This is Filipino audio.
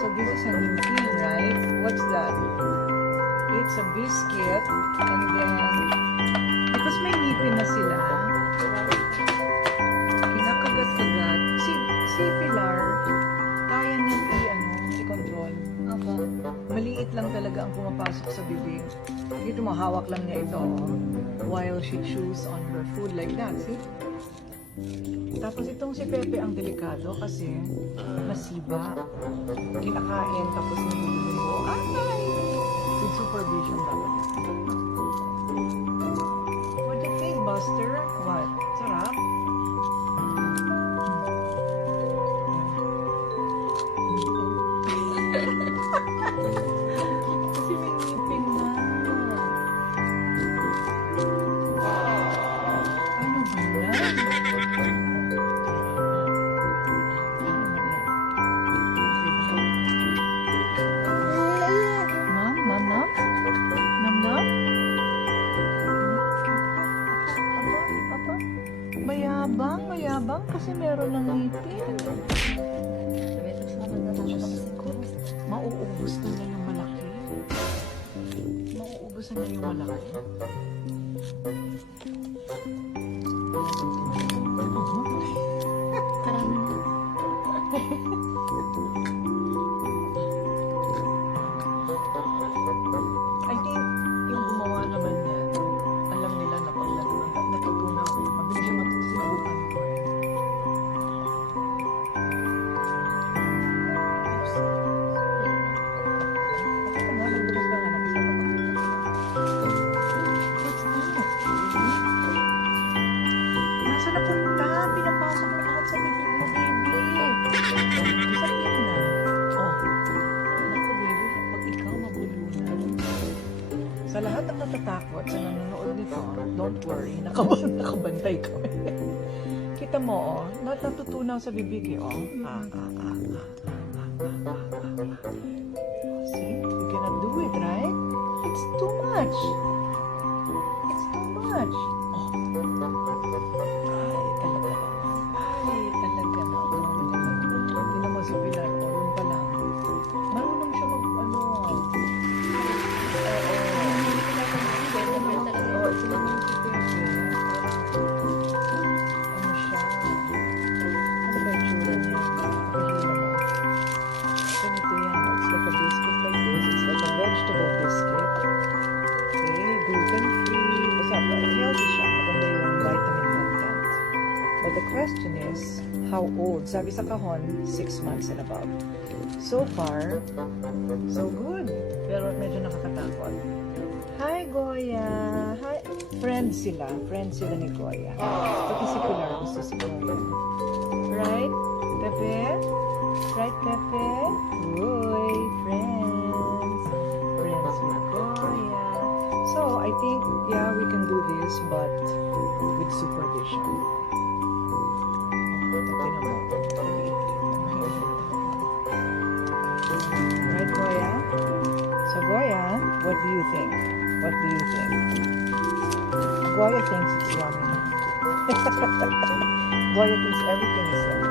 So this is a new thing, right? What's that? It's a biscuit, and then because may ngipin na sila, kinakagat-kagat. Si Pilar, kaya niyang i-control. Maliit lang talaga ang pumapasok sa bibig. Dito mahawak lang niya ito while she chews on her food like that. See? Tapos itong si Pepe ang delikado kasi masiba. Kinakain tapos nilulubo. Ay! With supervision dapat. What do you think, Buster? What? Sarap? Kasi may ngipin na. Ano ba yan? Mayabang kasi meron ng ngipin. Mauubos na niya yung malaki. Mauubos na niya yung malaki. Karami na. I think yung gumawa naman niya, alam nila na pag natutunan ko, mabilis siya matutunan ko eh. Nasa napunta? Pinapasok mo lahat sa bibig mo, baby. Sabihin na. Oh, naku baby, kapag ikaw mabulunan. Sa lahat ng natatakot sa nanonood nito, don't worry, nakabantay kami. Kita mo, oh, natutunaw sa bibig eh, oh. See, you cannot do it, right? It's too much. It's too much. Oh. Ay, talaga naman. Tingnan mo si Pilar, yun pa lang. Marunong siya mag-ano. But the question is, how old? Sabi sa kahon, 6 months and above. So far, so good. Pero medyo nakakatakot. Hi, Goya! Hi! Friends sila ni Goya. Pati si Pilar gusto si Goya. Right, Pepe? Right, Pepe? Uy, friends. Friends with Goya. So, I think, yeah, we can do this, but with supervision. Right, Goya? So, Goya, what do you think? What do you think? Goya thinks it's yummy. Goya thinks everything is yummy.